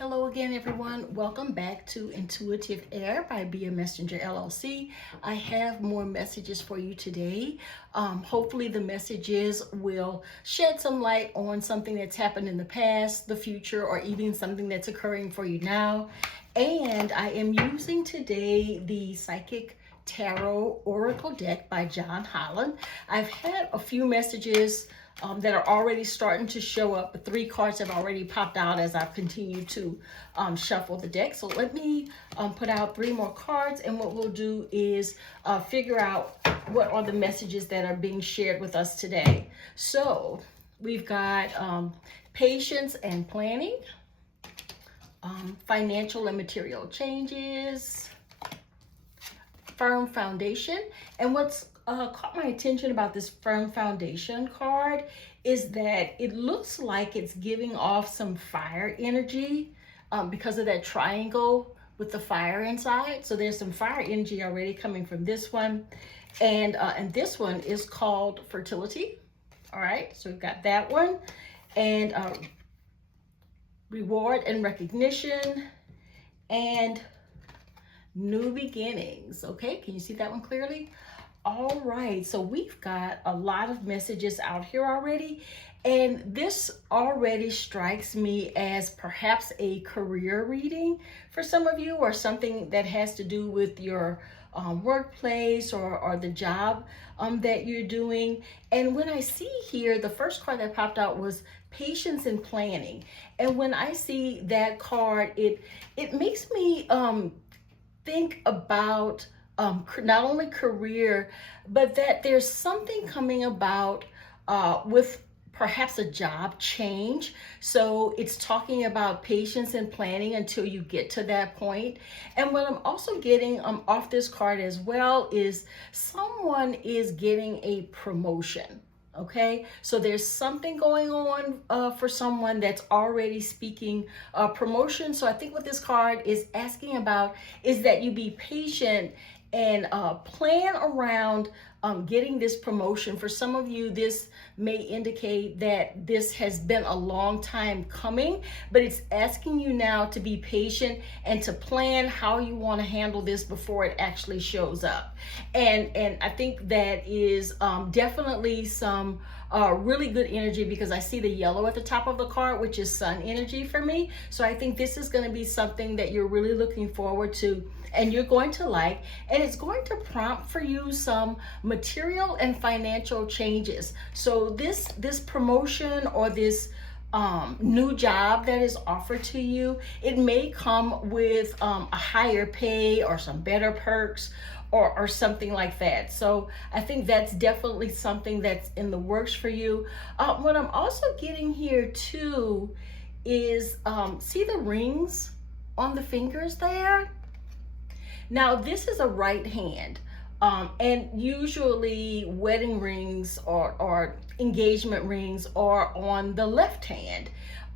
Hello again, everyone. Welcome back to Intuitive Air by Be a Messenger LLC. I have more messages for you today. Hopefully the messages will shed some light on something that's happened in the past, the future, or even something that's occurring for you now. And I am using today the Psychic Tarot Oracle deck by John Holland. I've had a few messages that are already starting to show up. The 3 cards have already popped out as I've continued to shuffle the deck. So let me put out 3 more cards, and what we'll do is figure out what are the messages that are being shared with us today. So we've got patience and planning, financial and material changes, firm foundation. And what's caught my attention about this firm foundation card is that it looks like it's giving off some fire energy because of that triangle with the fire inside. So there's some fire energy already coming from this one. And this one is called fertility. All right, so we've got that one. And reward and recognition and new beginnings. Okay, can you see that one clearly? All right, so we've got a lot of messages out here already, and this already strikes me as perhaps a career reading for some of you, or something that has to do with your workplace or the job that you're doing. And when I see here, the first card that popped out was patience and planning. And when I see that card, it makes me think about not only career, but that there's something coming about with perhaps a job change. So it's talking about patience and planning until you get to that point. And what I'm also getting off this card as well is someone is getting a promotion. Okay, so there's something going on for someone that's already speaking promotion. So I think what this card is asking about is that you be patient and plan around getting this promotion. For some of you, this may indicate that this has been a long time coming, but it's asking you now to be patient and to plan how you want to handle this before it actually shows up. And I think that is definitely some really good energy, because I see the yellow at the top of the card, which is sun energy for me. So I think this is going to be something that you're really looking forward to and you're going to like, and it's going to prompt for you some material and financial changes. So this promotion or this new job that is offered to you, it may come with a higher pay or some better perks or something like that. So I think that's definitely something that's in the works for you. What I'm also getting here too is, see the rings on the fingers there? Now this is a right hand. And usually wedding rings or engagement rings are on the left hand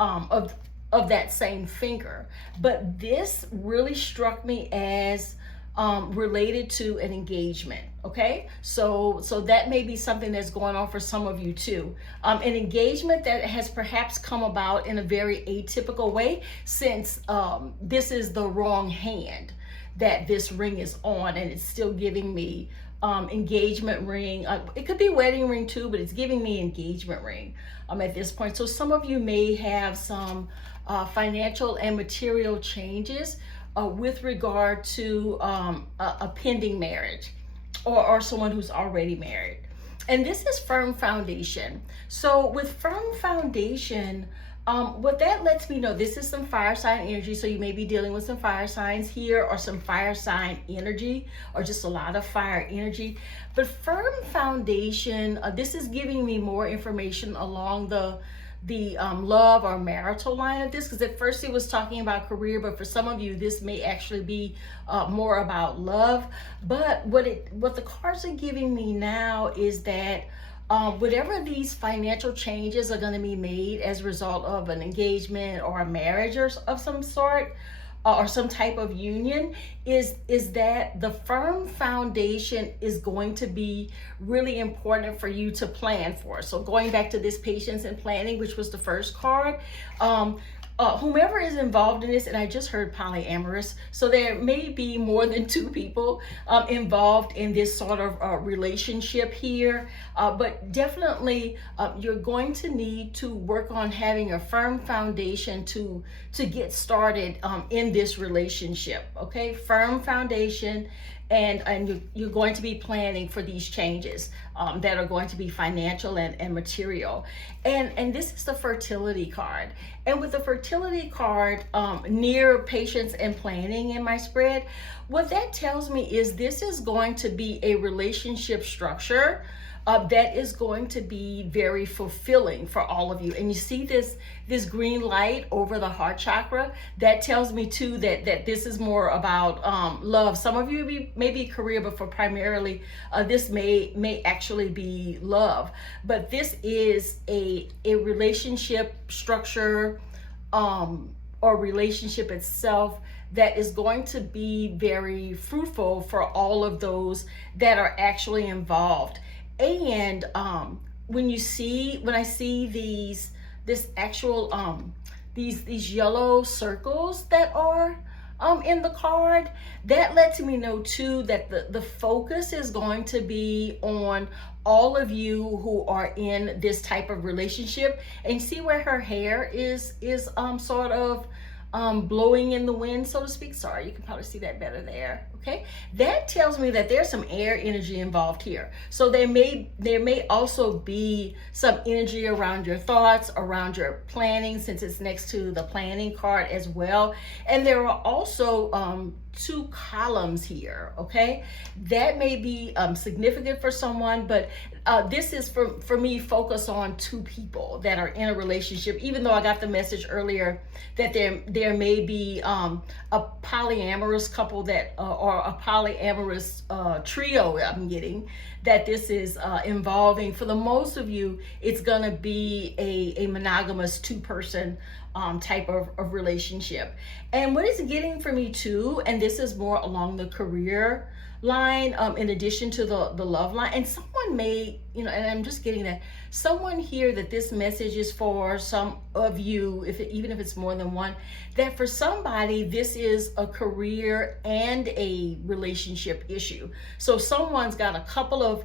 of that same finger. But this really struck me as related to an engagement. Okay, so that may be something that's going on for some of you too. An engagement that has perhaps come about in a very atypical way, since this is the wrong hand that this ring is on, and it's still giving me engagement ring. It could be wedding ring too, but it's giving me engagement ring at this point. So some of you may have some financial and material changes with regard to a pending marriage or someone who's already married. And this is firm foundation. So with firm foundation, what that lets me know, this is some fire sign energy. So you may be dealing with some fire signs here, or some fire sign energy, or just a lot of fire energy. But firm foundation, this is giving me more information along the love or marital line of this, because at first it was talking about career, but for some of you this may actually be more about love. But what the cards are giving me now is that whatever these financial changes are going to be made as a result of an engagement or a marriage or of some sort, or some type of union, is that the firm foundation is going to be really important for you to plan for. So going back to this patience and planning, which was the first card, whomever is involved in this, and I just heard polyamorous, so there may be more than two people involved in this sort of relationship here, but definitely you're going to need to work on having a firm foundation to get started in this relationship. Okay, firm foundation. And you're going to be planning for these changes that are going to be financial and material. And this is the fertility card. And with the fertility card near patience and planning in my spread, what that tells me is this is going to be a relationship structure that is going to be very fulfilling for all of you. And you see this green light over the heart chakra. That tells me too that this is more about love. Some of you may be career, but for primarily this may actually be love. But this is a relationship structure or relationship itself that is going to be very fruitful for all of those that are actually involved. And when I see these yellow circles that are in the card, that lets me know too that the focus is going to be on all of you who are in this type of relationship. And see where her hair is sort of blowing in the wind, so to speak. Sorry, you can probably see that better there. Okay, that tells me that there's some air energy involved here. So there may also be some energy around your thoughts, around your planning, since it's next to the planning card as well. And there are also two columns here. Okay, that may be significant for someone, but this is for me focus on two people that are in a relationship. Even though I got the message earlier that there may be a polyamorous couple that or a polyamorous trio I'm getting, that this is involving. For the most of you, it's gonna be a monogamous two-person type of relationship. And what it's getting for me too, and this is more along the career line, in addition to the love line, and someone may, and I'm just getting that someone here that this message is for some of you, even if it's more than one, that for somebody this is a career and a relationship issue. So someone's got a couple of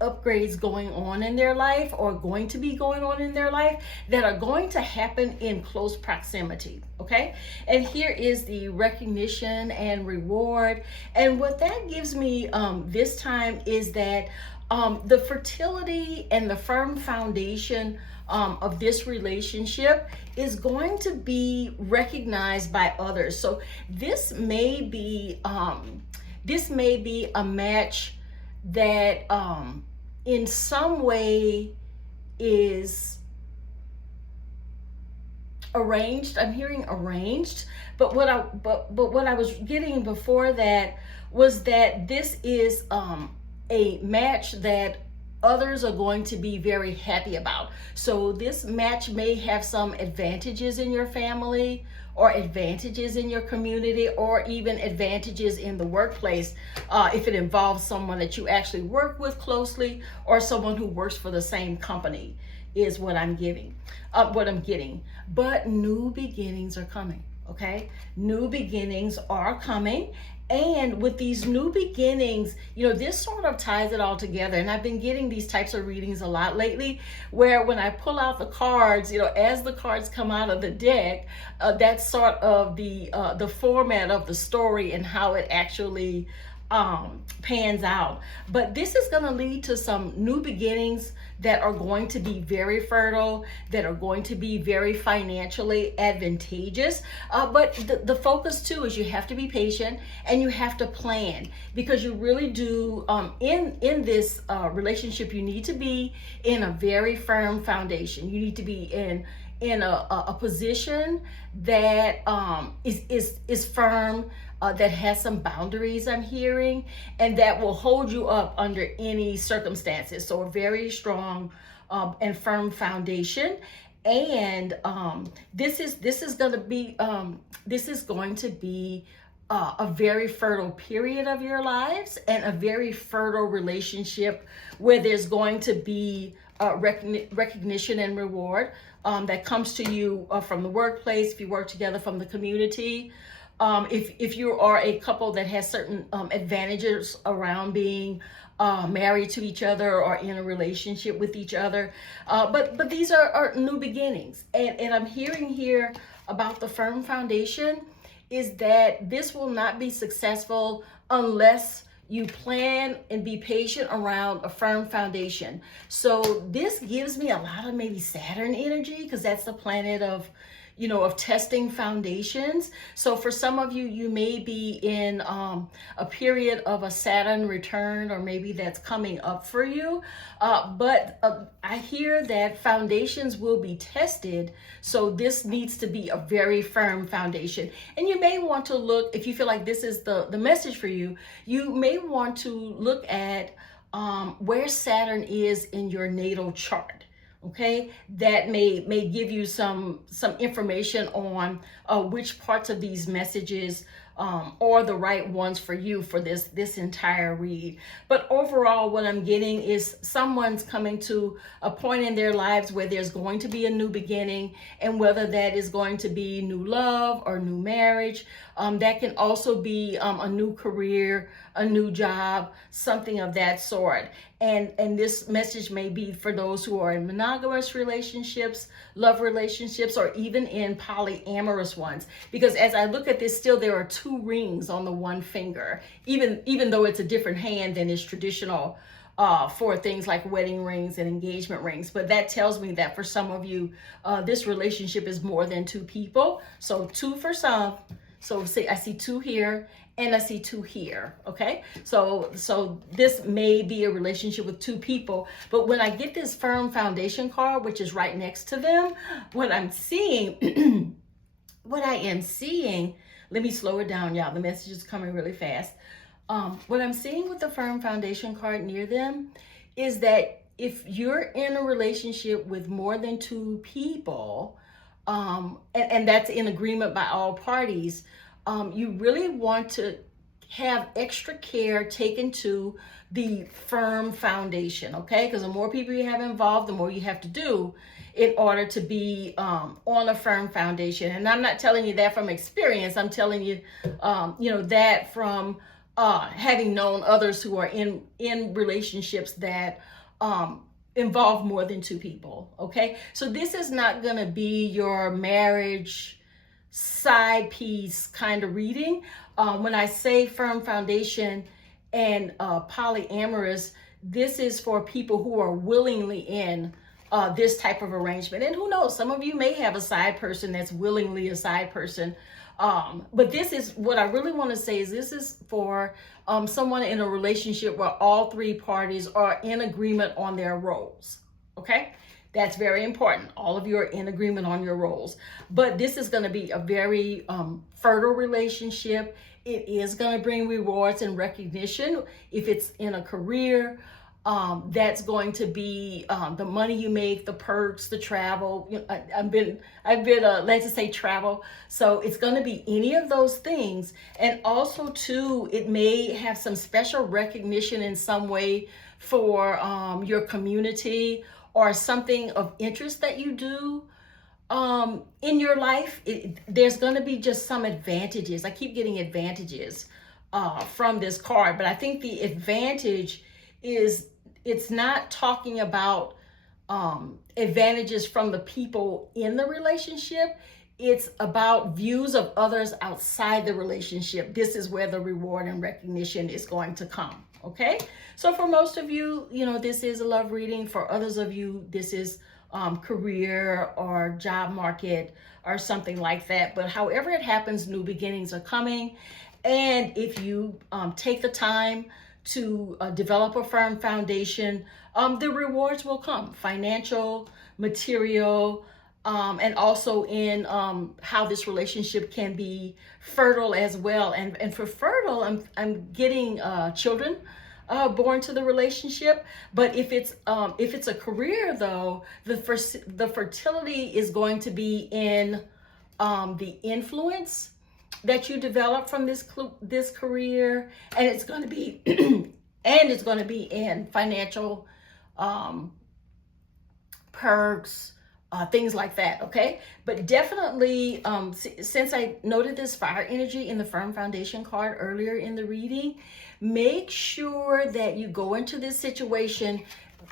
upgrades going on in their life, or going to be going on in their life, that are going to happen in close proximity. Okay, and here is the recognition and reward. And what that gives me this time is that the fertility and the firm foundation of this relationship is going to be recognized by others. So this may be a match that in some way is arranged. I'm hearing arranged, but what I was getting before that was that this is a match that others are going to be very happy about. So this match may have some advantages in your family, or advantages in your community, or even advantages in the workplace, if it involves someone that you actually work with closely, or someone who works for the same company, is what I'm getting. But new beginnings are coming. Okay, new beginnings are coming. And with these new beginnings, this sort of ties it all together. And I've been getting these types of readings a lot lately, where when I pull out the cards, as the cards come out of the deck, that's sort of the format of the story and how it actually pans out. But this is going to lead to some new beginnings that are going to be very fertile, that are going to be very financially advantageous. But the focus too is you have to be patient and you have to plan, because you really do in this relationship, you need to be in a very firm foundation. You need to be in a position that is firm, that has some boundaries, I'm hearing, and that will hold you up under any circumstances. So a very strong and firm foundation. And this is going to be a very fertile period of your lives, and a very fertile relationship where there's going to be recognition and reward. that comes to you from the workplace, if you work together, from the community. If you are a couple that has certain advantages around being married to each other or in a relationship with each other. But these are new beginnings. And I'm hearing here about the firm foundation is that this will not be successful unless you plan and be patient around a firm foundation. So this gives me a lot of maybe Saturn energy, because that's the planet of, you know, of testing foundations. So for some of you, you may be in a period of a Saturn return, or maybe that's coming up for you. But I hear that foundations will be tested. So this needs to be a very firm foundation. And you may want to look, if you feel like this is the message for you, you may want to look at where Saturn is in your natal chart. Okay, that may give you some information on which parts of these messages are the right ones for you for this entire read. But overall, what I'm getting is someone's coming to a point in their lives where there's going to be a new beginning, and whether that is going to be new love or new marriage, that can also be a new career, a new job, something of that sort. And this message may be for those who are in monogamous relationships, love relationships, or even in polyamorous ones. Because as I look at this, still there are 2 rings on the one finger, even though it's a different hand than is traditional for things like wedding rings and engagement rings. But that tells me that for some of you, this relationship is more than 2 people. So 2 for some. So see, I see 2 here, and I see 2 here, okay? So this may be a relationship with 2 people, but when I get this firm foundation card, which is right next to them, what I'm seeing, what I am seeing, let me slow it down, y'all. The message is coming really fast. What I'm seeing with the firm foundation card near them is that if you're in a relationship with more than 2 people, and that's in agreement by all parties, you really want to have extra care taken to the firm foundation, okay? Because the more people you have involved, the more you have to do in order to be on a firm foundation. And I'm not telling you that from experience. I'm telling you, you know, that from having known others who are in relationships that involve more than 2 people, okay? So this is not going to be your marriage side piece kind of reading. When I say firm foundation and polyamorous, this is for people who are willingly in this type of arrangement. And who knows, some of you may have a side person that's willingly a side person. But this is what I really want to say is this is for someone in a relationship where all 3 parties are in agreement on their roles, okay? That's very important. All of you are in agreement on your roles. But this is going to be a very fertile relationship. It is going to bring rewards and recognition. If it's in a career, that's going to be the money you make, the perks, the travel. You know, I've been let's just say travel. So it's going to be any of those things. And also too, it may have some special recognition in some way for your community, or something of interest that you do in your life. There's going to be just some advantages. I keep getting advantages from this card, but I think the advantage is it's not talking about advantages from the people in the relationship. It's about views of others outside the relationship. This is where the reward and recognition is going to come. Okay, so for most of you, you know, this is a love reading. For others of you, this is career or job market or something like that. But however it happens, new beginnings are coming. And if you take the time to develop a firm foundation, the rewards will come, financial, material, and also in how this relationship can be fertile as well. And for fertile, I'm getting children born to the relationship. But if it's a career though, the fertility is going to be in the influence that you develop from this career, and it's going to be and it's going to be in financial perks, things like that, okay? But definitely, since I noted this fire energy in the firm foundation card earlier in the reading, make sure that you go into this situation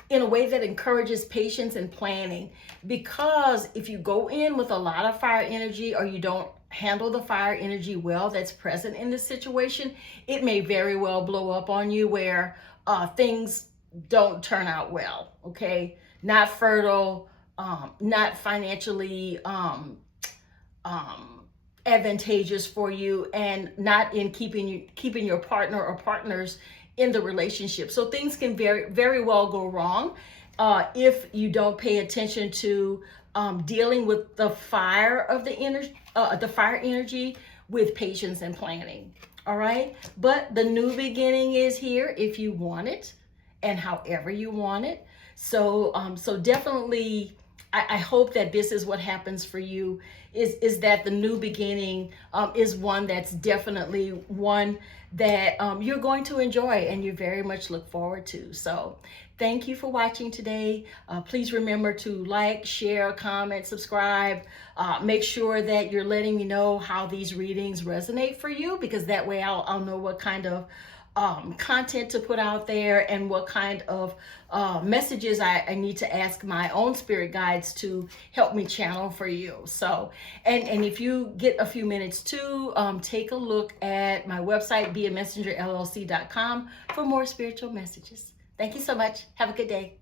in a way that encourages patience and planning. Because if you go in with a lot of fire energy, or you don't handle the fire energy well that's present in this situation, it may very well blow up on you where things don't turn out well, okay? Not fertile, not financially advantageous for you, and not in keeping your partner or partners in the relationship. So things can very well go wrong if you don't pay attention to dealing with the fire of the fire energy with patience and planning. All right, but the new beginning is here if you want it, and however you want it. So so definitely, I hope that this is what happens for you, is that the new beginning is one that's definitely one that you're going to enjoy and you very much look forward to. So thank you for watching today. Please remember to like, share, comment, subscribe. Make sure that you're letting me know how these readings resonate for you, because that way I'll know what kind of content to put out there, and what kind of messages I need to ask my own spirit guides to help me channel for you. So, and if you get a few minutes to take a look at my website, beamessengerllc.com, for more spiritual messages. Thank you so much. Have a good day.